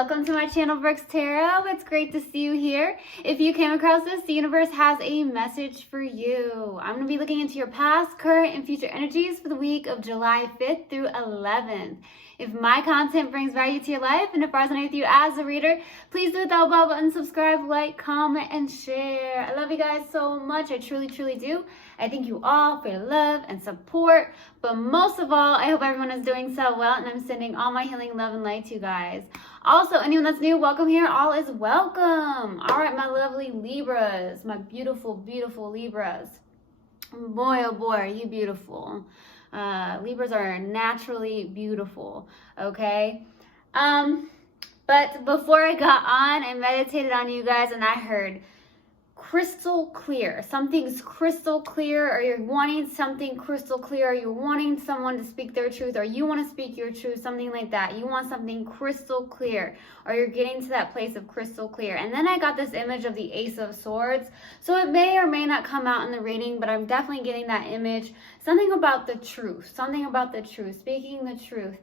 welcome to my channel, Brooks Tarot. It's great to see you here. If you came across this, the universe has a message for you. I'm going to be looking into your past, current, and future energies for the week of July 5th through 11th. If my content brings value to your life and it resonates with you as a reader, please do hit that bell button, subscribe, like, comment, and share. I love you guys so much. I truly, truly do. I thank you all for your love and support. But most of all, I hope everyone is doing so well, and I'm sending all my healing love and light to you guys. Also, anyone that's new, welcome here. All is welcome. All right, my lovely Libras, my beautiful, beautiful Libras. Boy, oh boy, are you beautiful. Libras are naturally beautiful, okay? But before I got on, I meditated on you guys, and I heard crystal clear. Something's crystal clear, or you're wanting something crystal clear, or you're wanting someone to speak their truth, or you want to speak your truth, something like that. You want something crystal clear, or you're getting to that place of crystal clear. And then I got this image of the Ace of Swords. So it may or may not come out in the reading, but I'm definitely getting that image. Something about the truth, speaking the truth.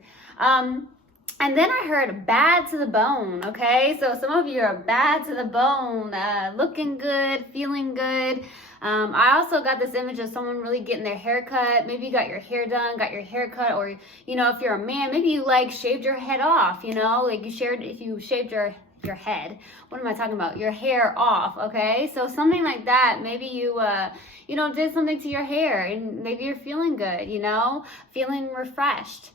And then I heard bad to the bone, okay? So some of you are bad to the bone, looking good, feeling good. I also got this image of someone really getting their hair cut. Maybe you got your hair done, got your hair cut, or, you know, if you're a man, maybe you like shaved your head off, you know, like if you shaved your head, what am I talking about? Your hair off, okay? So something like that. Maybe you, you know, did something to your hair and maybe you're feeling good, you know, feeling refreshed.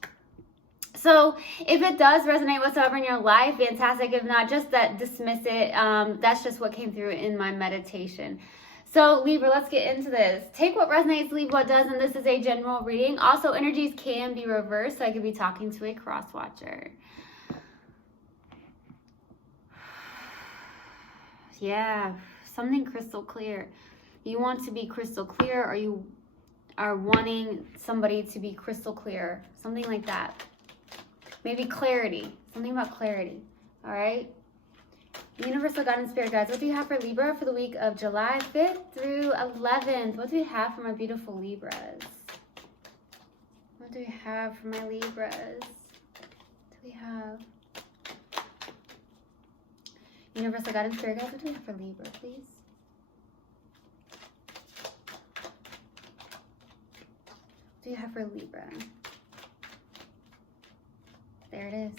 So if it does resonate whatsoever in your life, fantastic. If not, just dismiss it. That's just what came through in my meditation. So Libra, let's get into this. Take what resonates, leave what doesn't. This is a general reading. Also, energies can be reversed, so I could be talking to a cross watcher. Yeah, something crystal clear. You want to be crystal clear, or you are wanting somebody to be crystal clear. Something like that. Maybe clarity. Something about clarity. All right? Universal God and Spirit Guides, what do you have for Libra for the week of July 5th through 11th? What do we have for my beautiful Libras? What do we have for my Libras? What do we have? Universal God and Spirit Guides, what do we have for Libra, please? What do you have for Libra? There it is.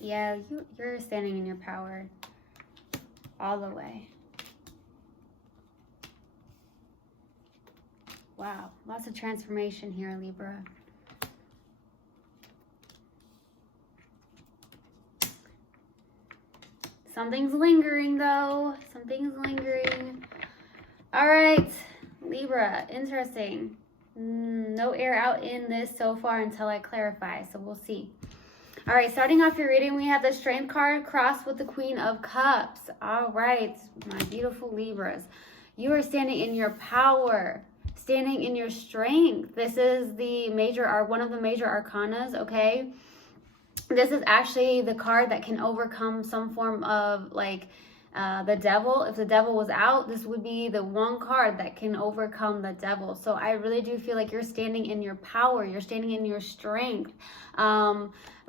Yeah, you're standing in your power all the way. Wow, lots of transformation here, Libra. Something's lingering, though. Something's lingering. All right, Libra, interesting. No air out in this so far until I clarify, so we'll see. All right, starting off your reading, we have the Strength card crossed with the Queen of Cups. All right, my beautiful Libras. You are standing in your power, standing in your strength. This is the one of the major arcanas, okay? This is actually the card that can overcome some form of, like, the devil. If the devil was out, this would be the one card that can overcome the devil. So I really do feel like you're standing in your power. You're standing in your strength.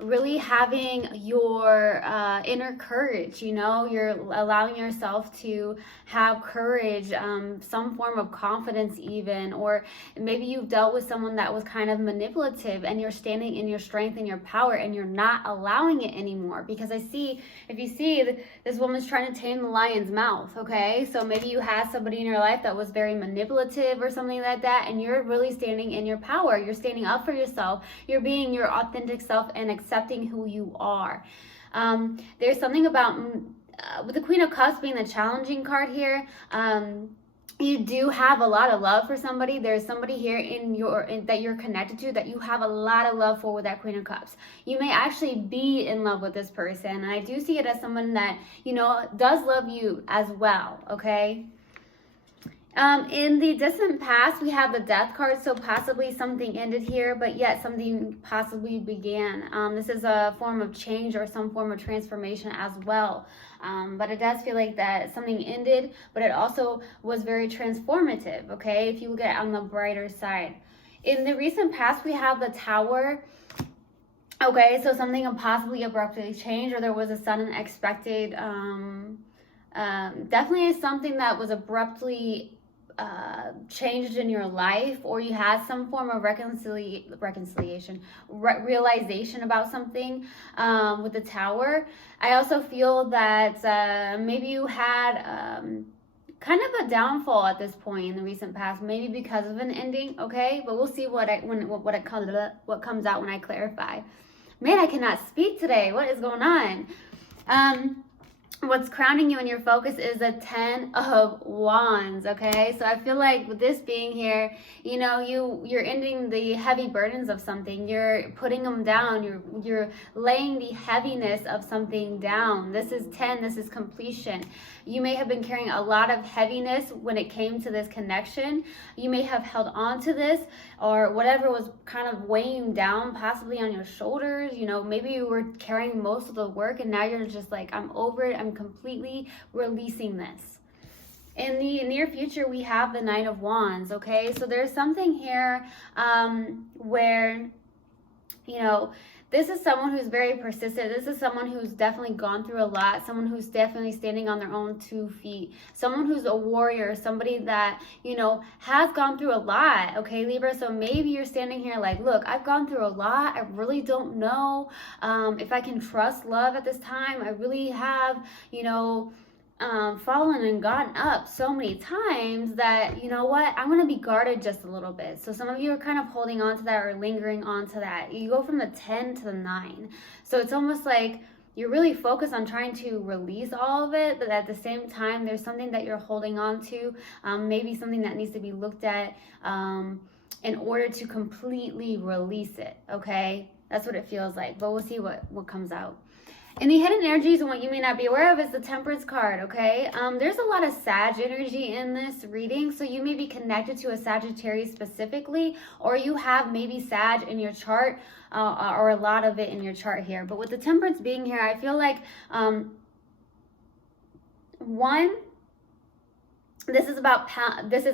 Really having your inner courage, you know, you're allowing yourself to have courage, some form of confidence even, or maybe you've dealt with someone that was kind of manipulative and you're standing in your strength and your power and you're not allowing it anymore. Because I see, if you see, this woman's trying to tame the lion's mouth, okay? So maybe you had somebody in your life that was very manipulative or something like that, and you're really standing in your power. You're standing up for yourself. You're being your authentic self and accepting who you are. There's something about with the Queen of Cups being the challenging card here. You do have a lot of love for somebody. There's somebody here that you're connected to that you have a lot of love for with that Queen of Cups. You may actually be in love with this person, and I do see it as someone that, you know, does love you as well, okay? In the distant past, we have the Death card, so possibly something ended here, but yet something possibly began. This is a form of change or some form of transformation as well. But it does feel like that something ended, but it also was very transformative, okay, if you look at it on the brighter side. In the recent past, we have the Tower. Okay, so something possibly abruptly changed, or there was a sudden expected, definitely something that was abruptly changed in your life, or you had some form of realization about something with the Tower. I also feel that maybe you had kind of a downfall at this point in the recent past, maybe because of an ending. Okay, but we'll see what comes out when I clarify. Man, I cannot speak today. What is going on? What's crowning you in your focus is the 10 of Wands, okay? So I feel like with this being here, you know, you're ending the heavy burdens of something. You're putting them down. You're laying the heaviness of something down. This is 10. This is completion. You may have been carrying a lot of heaviness when it came to this connection. You may have held on to this, or whatever was kind of weighing down possibly on your shoulders. You know, maybe you were carrying most of the work and now you're just like, I'm over it. I'm completely releasing this. In the near future, we have the Nine of Wands, okay? So there's something here where, you know, this is someone who's very persistent. This is someone who's definitely gone through a lot. Someone who's definitely standing on their own 2 feet. Someone who's a warrior. Somebody that, you know, has gone through a lot. Okay, Libra? So maybe you're standing here like, look, I've gone through a lot. I really don't know if I can trust love at this time. I really have, you know, fallen and gotten up so many times that, you know what, I'm going to be guarded just a little bit. So some of you are kind of holding on to that or lingering on to that. You go from the 10 to the 9. So it's almost like you're really focused on trying to release all of it, but at the same time, there's something that you're holding on to, maybe something that needs to be looked at in order to completely release it, okay? That's what it feels like, but we'll see what comes out. And the hidden energies and what you may not be aware of is the Temperance card, okay? There's a lot of Sag energy in this reading, so you may be connected to a Sagittarius specifically, or you have maybe Sag in your chart, or a lot of it in your chart here. But with the Temperance being here, I feel like, one, this is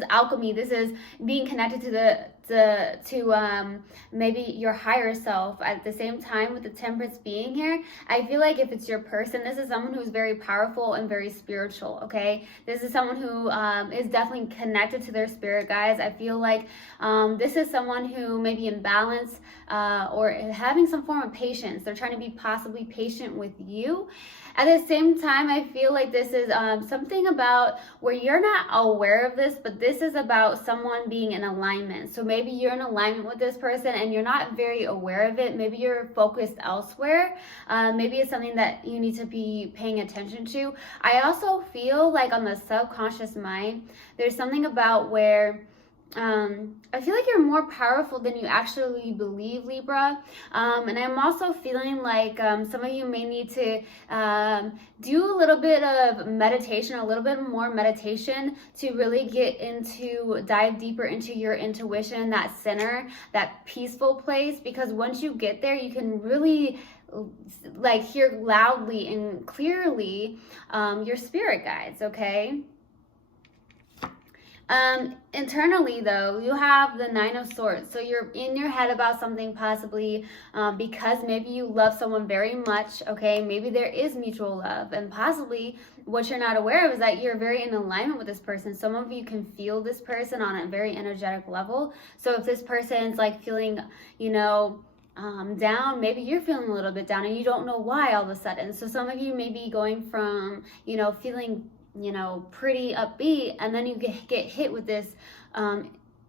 alchemy. This is being connected to maybe your higher self. At the same time, with the Temperance being here, I feel like if it's your person, this is someone who's very powerful and very spiritual, okay? This is someone who is definitely connected to their spirit, guys. I feel like this is someone who may be in balance or having some form of patience. They're trying to be possibly patient with you. At the same time, I feel like this is something about where you're not aware of this, but this is about someone being in alignment. So maybe you're in alignment with this person and you're not very aware of it. Maybe you're focused elsewhere. Maybe it's something that you need to be paying attention to. I also feel like on the subconscious mind, there's something about where I feel like you're more powerful than you actually believe, Libra. And I'm also feeling like some of you may need to do a little bit of meditation, a little bit more meditation to really dive deeper into your intuition, that center, that peaceful place. Because once you get there, you can really like hear loudly and clearly your spirit guides, okay? Internally though, you have the Nine of Swords. So you're in your head about something possibly because maybe you love someone very much, okay? Maybe there is mutual love, and possibly what you're not aware of is that you're very in alignment with this person. Some of you can feel this person on a very energetic level. So if this person's like feeling, you know, down, maybe you're feeling a little bit down and you don't know why all of a sudden. So some of you may be going from, you know, feeling, you know, pretty upbeat, and then you get hit with this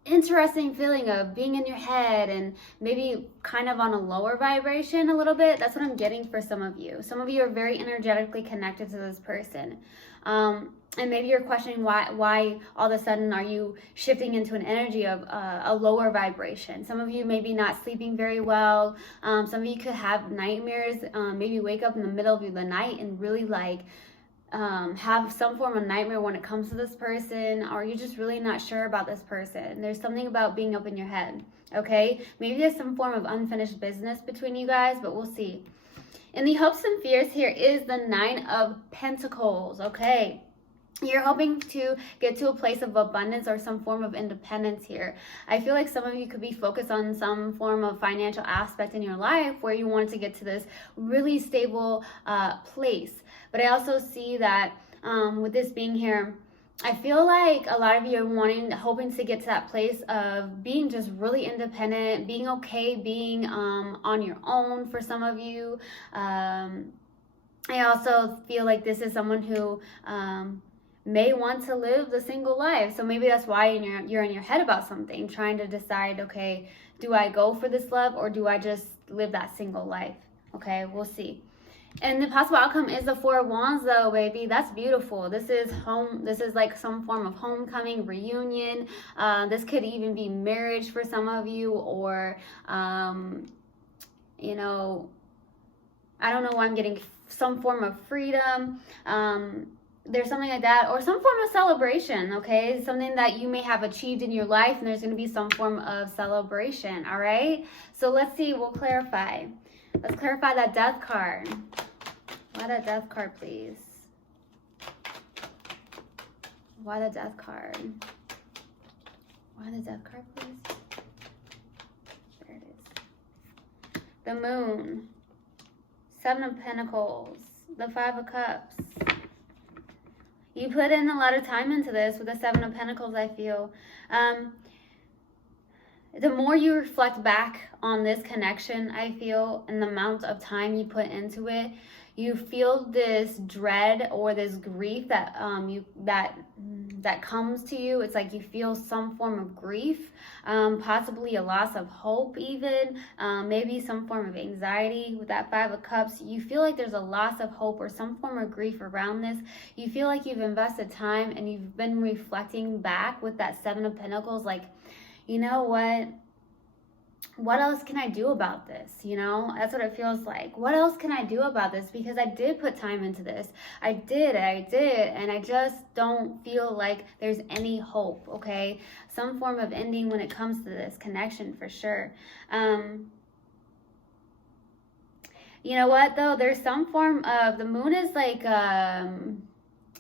interesting feeling of being in your head and maybe kind of on a lower vibration a little bit. That's what I'm getting for some of you. Some of you are very energetically connected to this person. And maybe you're questioning why all of a sudden are you shifting into an energy of a lower vibration. Some of you may be not sleeping very well. Some of you could have nightmares, maybe wake up in the middle of the night and really like have some form of nightmare when it comes to this person, or you're just really not sure about this person. There's something about being up in your head, okay? Maybe there's some form of unfinished business between you guys, but we'll see. In the hopes and fears here is the Nine of Pentacles, okay? You're hoping to get to a place of abundance or some form of independence here. I feel like some of you could be focused on some form of financial aspect in your life where you want to get to this really stable place. But I also see that with this being here, I feel like a lot of you are hoping to get to that place of being just really independent, being okay, being on your own for some of you. I also feel like this is someone who may want to live the single life. So maybe that's why you're in your head about something, trying to decide, okay, do I go for this love or do I just live that single life? Okay, we'll see. And the possible outcome is the Four of Wands, though, baby. That's beautiful. This is home. This is like some form of homecoming, reunion. This could even be marriage for some of you, or, you know, I don't know why I'm getting some form of freedom. There's something like that, or some form of celebration, okay? Something that you may have achieved in your life, and there's going to be some form of celebration, all right? So let's see, we'll clarify. Let's clarify that Death card. Why that Death card, please? Why the Death card? Why the Death card, please? There it is. The Moon. Seven of Pentacles. The Five of Cups. You put in a lot of time into this with the Seven of Pentacles, I feel. The more you reflect back on this connection, I feel, and the amount of time you put into it, you feel this dread or this grief that that comes to you. It's like you feel some form of grief, possibly a loss of hope even, maybe some form of anxiety with that Five of Cups. You feel like there's a loss of hope or some form of grief around this. You feel like you've invested time and you've been reflecting back with that Seven of Pentacles, like, you know what else can I do about this? You know, that's what it feels like. What else can I do about this? Because I did put time into this. I did, and I just don't feel like there's any hope, okay? Some form of ending when it comes to this connection for sure. You know what, though? There's some form of, the Moon is like,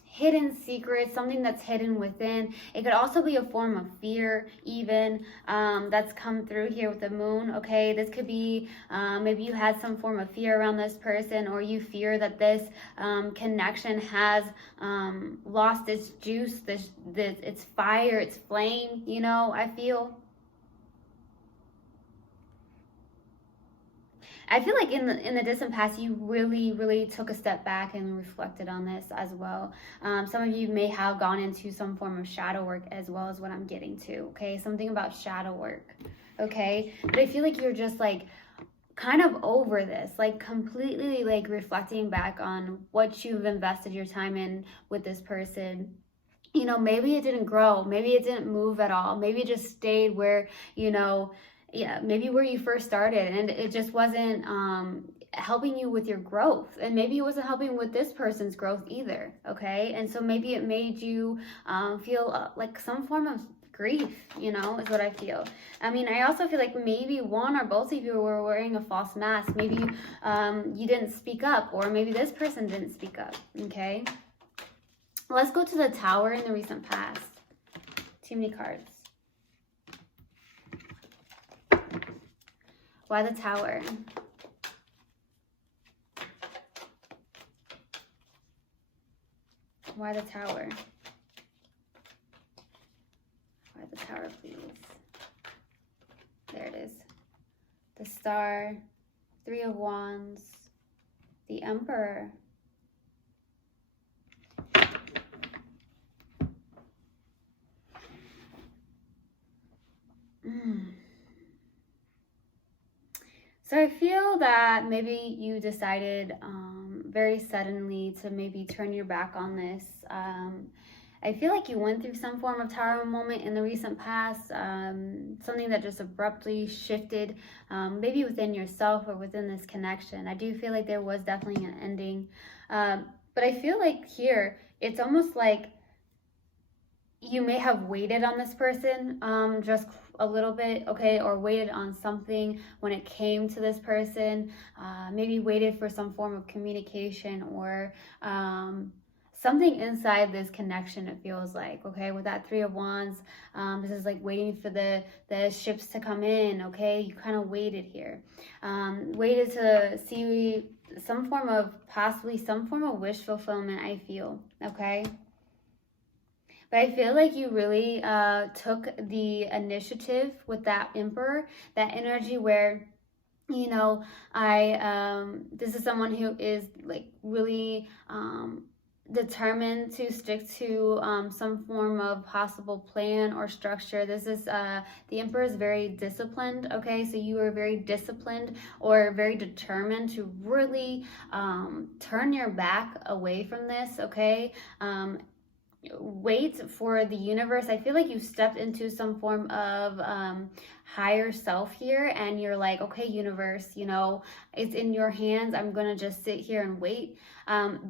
hidden secrets, something that's hidden within. It could also be a form of fear even that's come through here with the Moon, okay? This could be maybe you had some form of fear around this person, or you fear that this connection has lost its juice, its fire, its flame, you know, I feel. I feel like in the distant past, you really took a step back and reflected on this as well. Some of you may have gone into some form of shadow work as well, as what I'm getting to, okay? Something about shadow work, okay? But I feel like you're just like kind of over this, like completely like reflecting back on what you've invested your time in with this person. You know, maybe it didn't grow, maybe it didn't move at all, maybe it just stayed where, you know, yeah, maybe where you first started, and it just wasn't helping you with your growth, and maybe it wasn't helping with this person's growth either, okay? And so maybe it made you feel like some form of grief, you know, is what I feel. I mean, I also feel like maybe one or both of you were wearing a false mask. Maybe you didn't speak up, or maybe this person didn't speak up, okay? Let's go to the Tower in the recent past. Too many cards. Why the Tower? Why the Tower? Why the Tower, please? There it is. The Star, Three of Wands, the Emperor. So I feel that maybe you decided very suddenly to maybe turn your back on this. I feel like you went through some form of tower moment in the recent past, something that just abruptly shifted, maybe within yourself or within this connection. I do feel like there was definitely an ending, but I feel like here, it's almost like you may have waited on this person just a little bit, okay, or waited on something when it came to this person, maybe waited for some form of communication or something inside this connection, it feels like, okay, with that Three of Wands, this is like waiting for the ships to come in, okay? You kind of waited here, waited to see possibly some form of wish fulfillment, I feel, okay? But I feel like you really took the initiative with that Emperor, that energy where, you know, this is someone who is like really determined to stick to some form of possible plan or structure. This is the Emperor is very disciplined, okay? So you are very disciplined or very determined to really turn your back away from this, okay? Wait for the universe. I feel like you stepped into some form of higher self here, and you're like, okay, universe, you know, it's in your hands. I'm gonna just sit here and wait.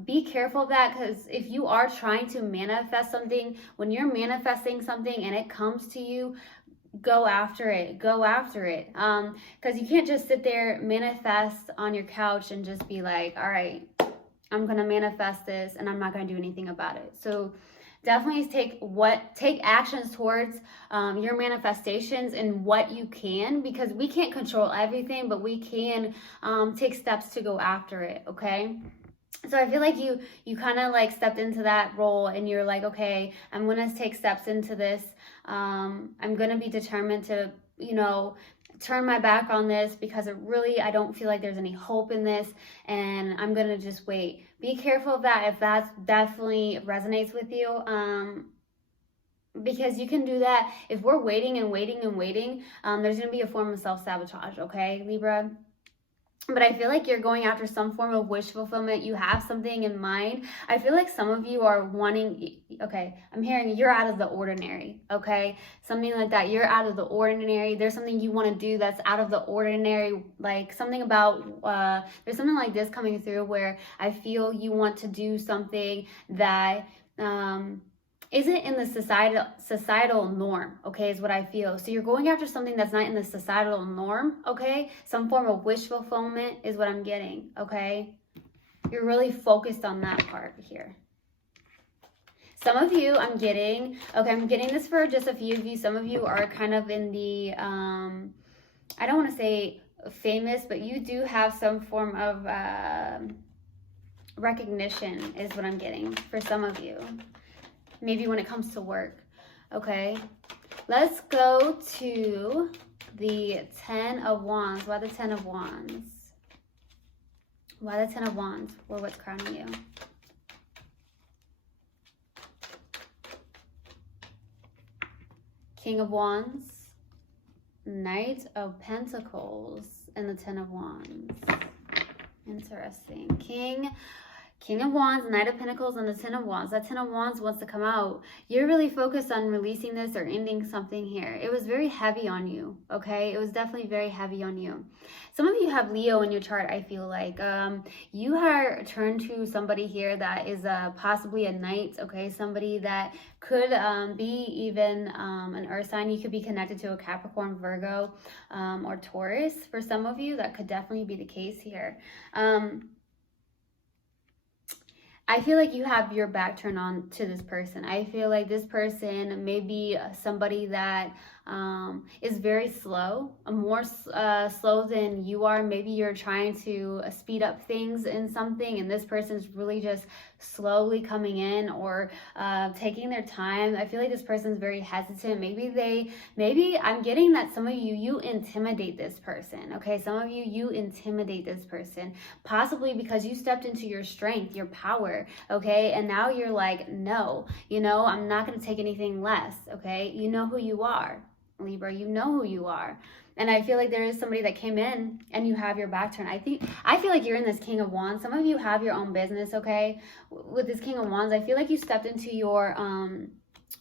Be careful of that, because if you are trying to manifest something, when you're manifesting something and it comes to you, go after it. Because you can't just sit there, manifest on your couch and just be like, all right, I'm gonna manifest this and I'm not gonna do anything about it. So definitely take actions towards your manifestations and what you can, because we can't control everything, but we can take steps to go after it, okay? So I feel like you kind of like stepped into that role, and you're like, okay, I'm gonna take steps into this. I'm gonna be determined to, you know, turn my back on this, because I don't feel like there's any hope in this, and I'm gonna just wait. Be careful of that if that definitely resonates with you, because you can do that. If we're waiting and waiting and waiting, there's gonna be a form of self-sabotage, okay, Libra? But I feel like you're going after some form of wish fulfillment. You have something in mind. I feel like some of you are wanting, okay, I'm hearing you're out of the ordinary, okay? Something like that. You're out of the ordinary. There's something you want to do that's out of the ordinary, like something about, there's something like this coming through where I feel you want to do something that, isn't in the societal norm, okay, is what I feel. So you're going after something that's not in the societal norm, okay? Some form of wish fulfillment is what I'm getting, okay? You're really focused on that part here. Some of you, I'm getting this for just a few of you. Some of you are kind of in the, I don't want to say famous, but you do have some form of recognition is what I'm getting for some of you. Maybe when it comes to work, okay? Let's go to the 10 of Wands. Why the 10 of Wands? Why the 10 of Wands? Or what's crowning you? King of Wands, Knight of Pentacles, and the 10 of Wands. Interesting. King of Wands, Knight of Pentacles, and the 10 of Wands. That 10 of Wands wants to come out. You're really focused on releasing this or ending something here. It was very heavy on you, okay? It was definitely very heavy on you. Some of you have Leo in your chart, I feel like. You are turned to somebody here that is possibly a knight, okay? Somebody that could be even an earth sign. You could be connected to a Capricorn, Virgo, or Taurus. For some of you, that could definitely be the case here. I feel like you have your back turned on to this person. I feel like this person may be somebody that is very slow, more slow than you are. Maybe you're trying to speed up things in something, and this person's really just slowly coming in or taking their time. I feel like this person's very hesitant. Maybe I'm getting that some of you intimidate this person, okay? Some of you intimidate this person, possibly because you stepped into your strength, your power, okay? And now you're like, no, you know, I'm not going to take anything less, okay? You know who you are, Libra. You know who you are. And I feel like there is somebody that came in and you have your back turned. I feel like you're in this King of Wands. Some of you have your own business, okay? With this King of Wands, I feel like you stepped into your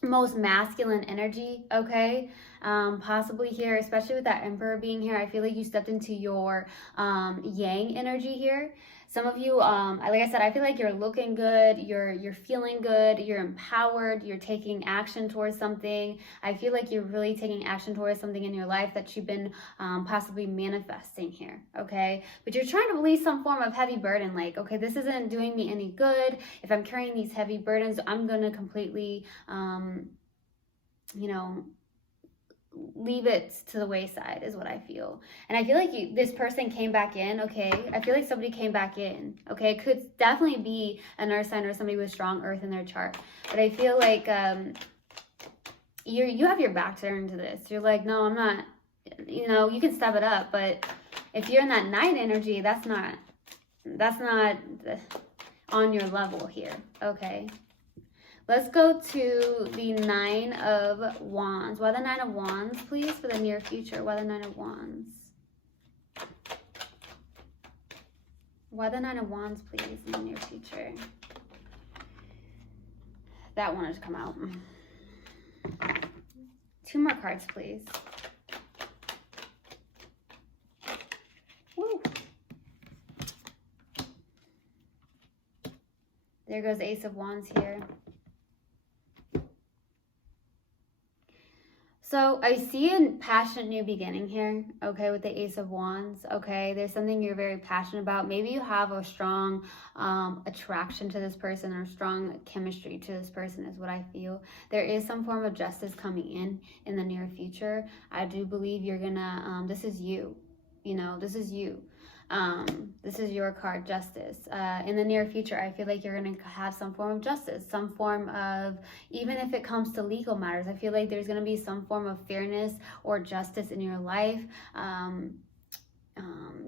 most masculine energy, okay? Possibly here, especially with that Emperor being here, I feel like you stepped into your yang energy here. Some of you, like I said, I feel like you're looking good, you're feeling good, you're empowered, you're taking action towards something. I feel like you're really taking action towards something in your life that you've been possibly manifesting here, okay? But you're trying to release some form of heavy burden, like, okay, this isn't doing me any good. If I'm carrying these heavy burdens, I'm gonna completely, you know, leave it to the wayside is what I feel. And I feel like this person came back in, okay? I feel like somebody came back in, okay? It could definitely be an earth sign or somebody with strong earth in their chart. But I feel like you have your back turned to this. You're like, no, I'm not, you know, you can step it up. But if you're in that night energy, that's not on your level here, okay? Let's go to the 9 of Wands. Why the 9 of Wands, please, for the near future? Why the 9 of Wands? Why the 9 of Wands, please, in the near future? That wanted to come out. 2 more cards, please. Woo. There goes Ace of Wands here. So I see a passionate new beginning here, okay, with the Ace of Wands, okay? There's something you're very passionate about. Maybe you have a strong attraction to this person or strong chemistry to this person is what I feel. There is some form of justice coming in the near future. I do believe you're gonna, this is you, you know, this is you. This is your card, Justice. In the near future, I feel like you're going to have some form of justice, some form of, even if it comes to legal matters, I feel like there's going to be some form of fairness or justice in your life.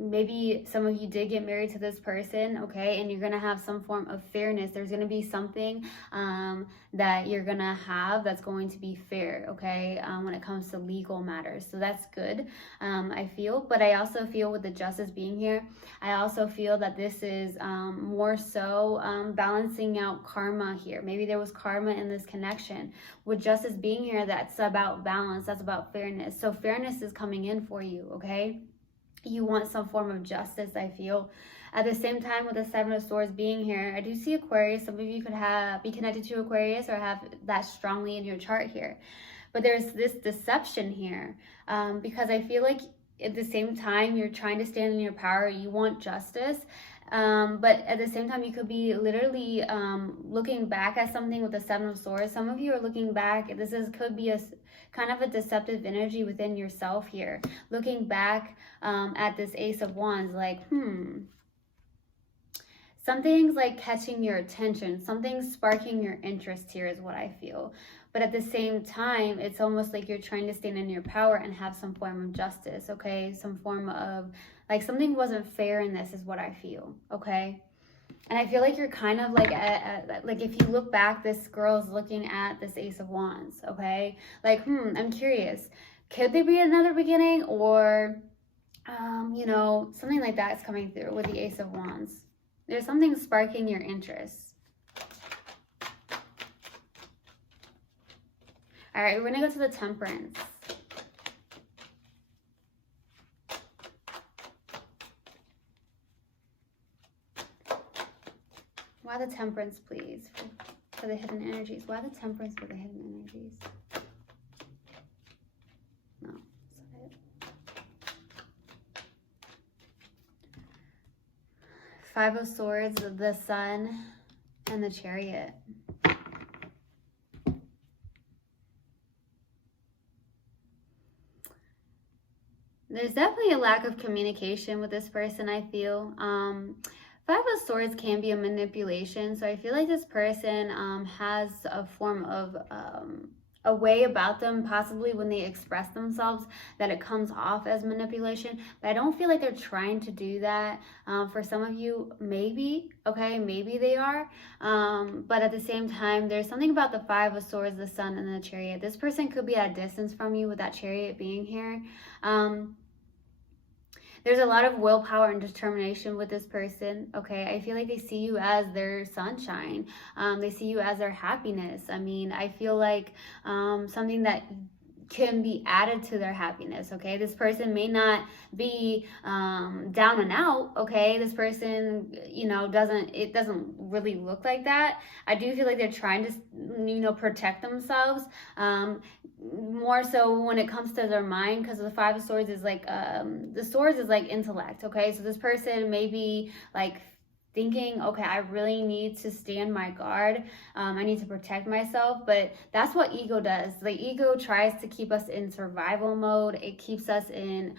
Maybe some of you did get married to this person, okay, and you're going to have some form of fairness. There's going to be something that you're going to have that's going to be fair, okay, when it comes to legal matters. So that's good, I feel. But I also feel with the justice being here, I also feel that this is more so balancing out karma here. Maybe there was karma in this connection. With justice being here, that's about balance, that's about fairness. So fairness is coming in for you, okay? You want some form of justice, I feel. At the same time, with the 7 of Swords being here, I do see Aquarius. Some of you could be connected to Aquarius or have that strongly in your chart here. But there's this deception here because I feel like at the same time, you're trying to stand in your power. You want justice. But at the same time, you could be literally looking back at something with the 7 of Swords. Some of you are looking back. Could be a kind of a deceptive energy within yourself here. Looking back at this Ace of Wands, like, something's like catching your attention. Something's sparking your interest here is what I feel. But at the same time, it's almost like you're trying to stand in your power and have some form of justice, okay? Some form of, like, something wasn't fair in this is what I feel, okay? And I feel like you're kind of like, like if you look back, this girl's looking at this Ace of Wands, okay? Like, I'm curious. Could there be another beginning or, you know, something like that is coming through with the Ace of Wands. There's something sparking your interest. All right, we're going to go to the Temperance. Why the Temperance, please, for the hidden energies? Why the Temperance for the hidden energies? No, that's not it. 5 of Swords, the Sun, and the Chariot. There's definitely a lack of communication with this person, I feel. 5 of Swords can be a manipulation. So I feel like this person has a form of a way about them, possibly when they express themselves, that it comes off as manipulation. But I don't feel like they're trying to do that. For some of you, maybe, okay, maybe they are. But at the same time, there's something about the 5 of Swords, the Sun, and the Chariot. This person could be at a distance from you with that Chariot being here. There's a lot of willpower and determination with this person, okay? I feel like they see you as their sunshine. They see you as their happiness. I mean, I feel like something that can be added to their happiness. Okay, this person may not be down and out. Okay, this person, it doesn't really look like that. I do feel like they're trying to protect themselves, more so when it comes to their mind, because the Five of Swords is like the swords is like intellect. Okay, so this person may be like thinking, okay, I really need to stand my guard. I need to protect myself. But that's what ego does. The ego tries to keep us in survival mode. It keeps us in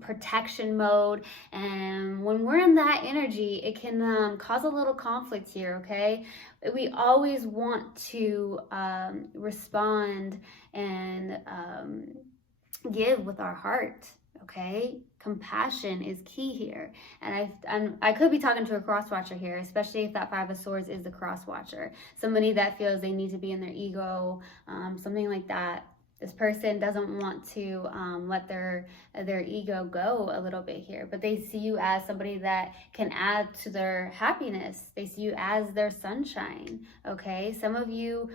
protection mode. And when we're in that energy, it can cause a little conflict here, okay? We always want to respond and give with our heart, okay? Compassion is key here. And I could be talking to a cross watcher here, especially if that Five of Swords is the cross watcher. Somebody that feels they need to be in their ego, something like that. This person doesn't want to let their ego go a little bit here, but they see you as somebody that can add to their happiness. They see you as their sunshine, okay? Some of you,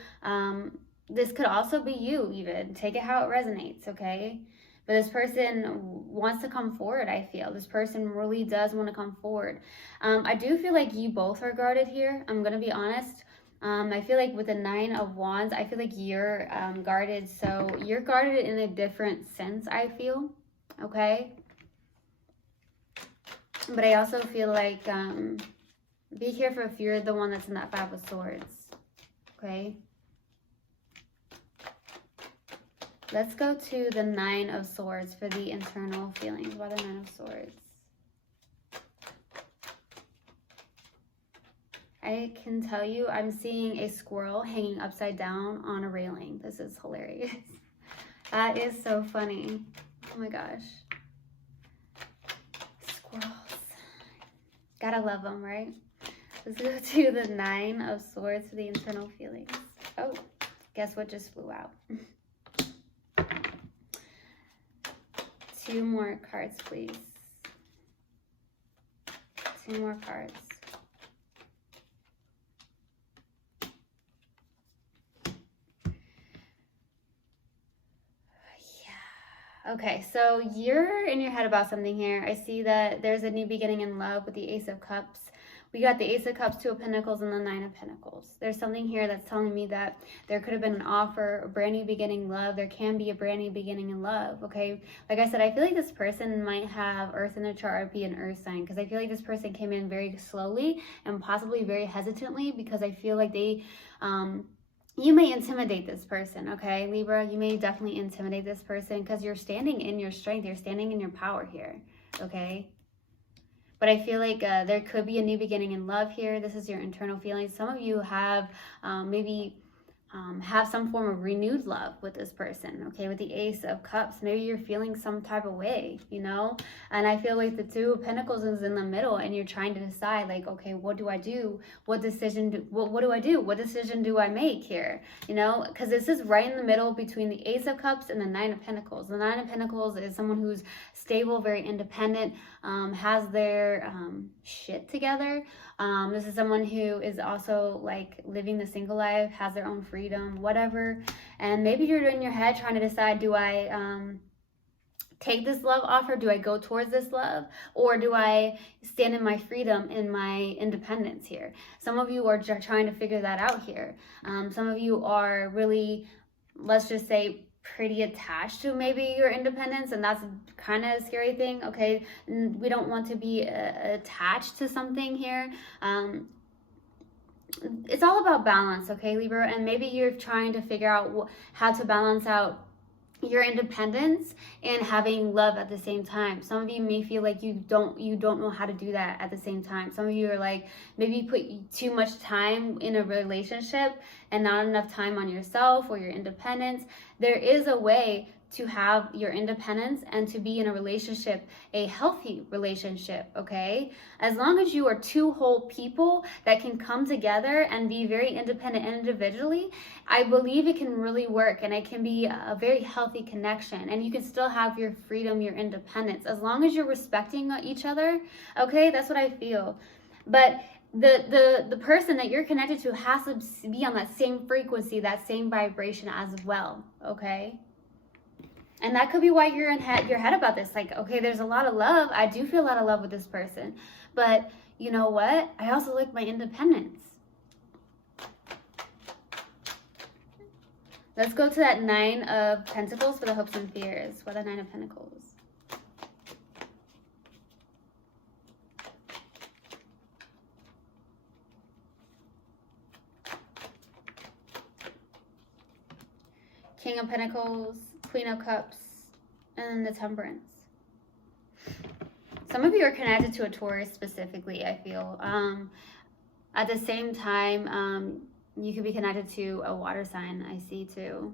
this could also be you even. Take it how it resonates, okay? But this person wants to come forward, I feel. This person really does want to come forward. I do feel like you both are guarded here. I'm going to be honest. I feel like with the Nine of Wands, I feel like you're guarded. So you're guarded in a different sense, I feel. Okay? But I also feel like be careful if you're the one that's in that Five of Swords. Okay? Let's go to the Nine of Swords for the internal feelings. Why the Nine of Swords? I can tell you, I'm seeing a squirrel hanging upside down on a railing. This is hilarious. That is so funny. Oh my gosh. Squirrels. Gotta love them, right? Let's go to the Nine of Swords for the internal feelings. Oh, guess what just flew out? 2 more cards, please. 2 more cards. Yeah. Okay, so you're in your head about something here. I see that there's a new beginning in love with the Ace of Cups. We got the Ace of Cups, 2 of Pentacles, and the 9 of Pentacles. There's something here that's telling me that there could have been an offer, a brand new beginning love. There can be a brand new beginning in love, okay? Like I said, I feel like this person might have Earth in their chart or be an Earth sign, because I feel like this person came in very slowly and possibly very hesitantly, because I feel like they... you may intimidate this person, okay, Libra? You may definitely intimidate this person because you're standing in your strength. You're standing in your power here, okay? But I feel like there could be a new beginning in love here. This is your internal feelings. Some of you have maybe have some form of renewed love with this person, okay? With the Ace of Cups, maybe you're feeling some type of way, you know? And I feel like the 2 of Pentacles is in the middle, and you're trying to decide, like, okay, what do I do? What decision what do I do? What decision do I make here? You know, because this is right in the middle between the Ace of Cups and the 9 of Pentacles. The 9 of Pentacles is someone who's stable, very independent, has their shit together. This is someone who is also like living the single life, has their own freedom, whatever. And maybe you're in your head trying to decide, do I take this love offer? Do I go towards this love? Or do I stand in my freedom, in my independence here? Some of you are trying to figure that out here. Some of you are really, let's just say, pretty attached to maybe your independence, and that's kind of a scary thing, okay? We don't want to be attached to something here. It's all about balance, okay, Libra? And maybe you're trying to figure out how to balance out your independence and having love at the same time. Some of you may feel like you don't know how to do that at the same time. Some of you are like, maybe you put too much time in a relationship and not enough time on yourself or your independence. There is a way to have your independence and to be in a relationship, a healthy relationship, okay? As long as you are 2 whole people that can come together and be very independent individually, I believe it can really work, and it can be a very healthy connection, and you can still have your freedom, your independence, as long as you're respecting each other, okay? That's what I feel. But the person that you're connected to has to be on that same frequency, that same vibration as well, okay? And that could be why you're in your head about this. Like, okay, there's a lot of love. I do feel a lot of love with this person. But you know what? I also like my independence. Let's go to that 9 of Pentacles for the hopes and fears. What are the 9 of Pentacles? King of Pentacles, Queen of Cups, and the Temperance. Some of you are connected to a Taurus specifically, I feel. At the same time, you could be connected to a water sign, I see too.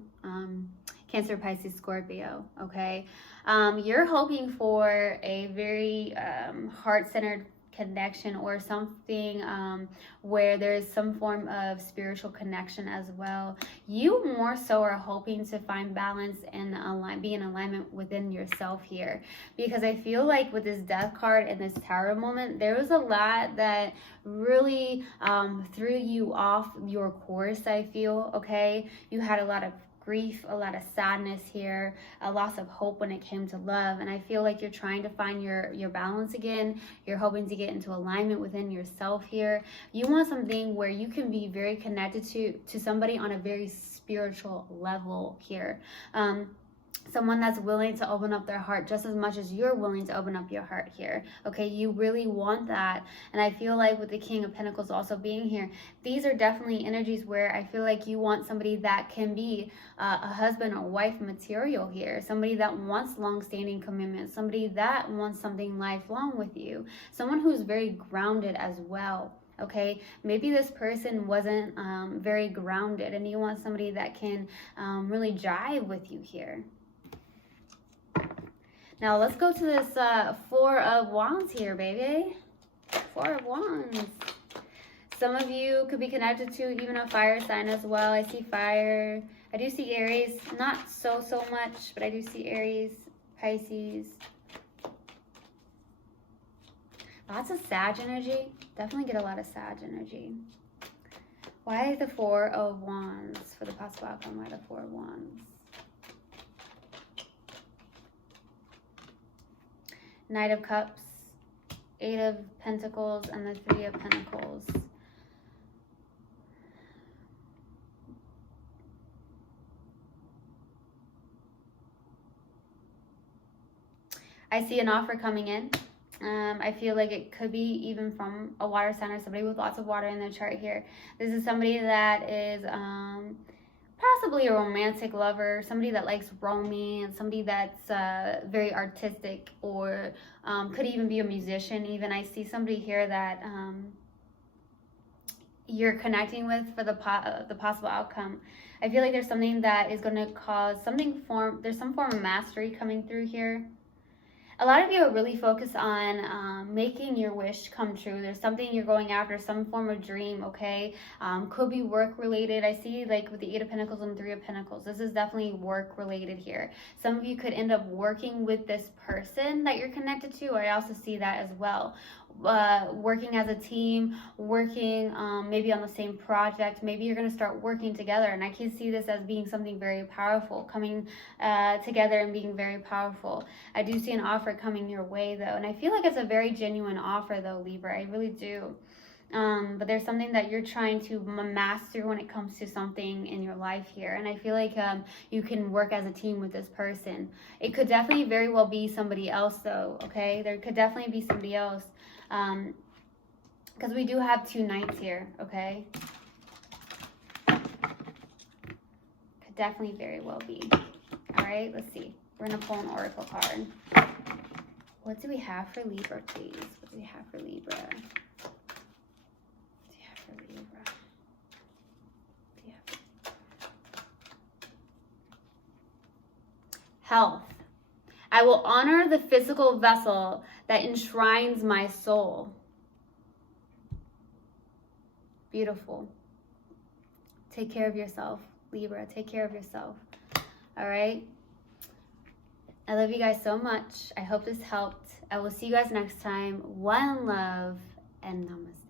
Cancer, Pisces, Scorpio, okay? You're hoping for a very heart-centered connection or something where there is some form of spiritual connection as well. You more so are hoping to find balance and be in alignment within yourself here, because I feel like with this Death card and this Tower moment, there was a lot that really threw you off your course, I feel, okay? You had a lot of grief, a lot of sadness here, a loss of hope when it came to love. And I feel like you're trying to find your balance again. You're hoping to get into alignment within yourself here. You want something where you can be very connected to somebody on a very spiritual level here. Someone that's willing to open up their heart just as much as you're willing to open up your heart here. Okay, you really want that. And I feel like with the King of Pentacles also being here, these are definitely energies where I feel like you want somebody that can be a husband or wife material here. Somebody that wants long-standing commitment. Somebody that wants something lifelong with you. Someone who's very grounded as well. Okay, maybe this person wasn't very grounded and you want somebody that can really jive with you here. Now let's go to this 4 of Wands here, baby. 4 of Wands. Some of you could be connected to even a fire sign as well. I see fire. I do see Aries. Not so much, but I do see Aries, Pisces. Lots of Sag energy. Definitely get a lot of Sag energy. Why the 4 of Wands for the possible outcome? Why the 4 of Wands? Knight of Cups, 8 of Pentacles, and the 3 of Pentacles. I see an offer coming in. I feel like it could be even from a water sign or somebody with lots of water in their chart here. This is somebody that is possibly a romantic lover, somebody that likes romance, somebody that's very artistic, or could even be a musician even. I see somebody here that you're connecting with for the possible outcome. I feel like there's something that is going to cause there's some form of mastery coming through here. A lot of you are really focused on making your wish come true. There's something you're going after, some form of dream, okay? Could be work related. I see like with the 8 of Pentacles and 3 of Pentacles, this is definitely work related here. Some of you could end up working with this person that you're connected to. I also see that as well. Working as a team, working maybe on the same project. Maybe you're going to start working together, and I can see this as being something very powerful, coming together and being very powerful. I do see an offer coming your way though, and I feel like it's a very genuine offer though, Libra. I really do. But there's something that you're trying to master when it comes to something in your life here. And I feel like you can work as a team with this person. It could definitely very well be somebody else though, okay? There could definitely be somebody else. Because we do have 2 knights here, okay? Could definitely very well be. All right, let's see. We're going to pull an oracle card. What do we have for Libra, please? What do we have for Libra? Health. I will honor the physical vessel that enshrines my soul. Beautiful. Take care of yourself, Libra. Take care of yourself. All right? I love you guys so much. I hope this helped. I will see you guys next time. One love and namaste.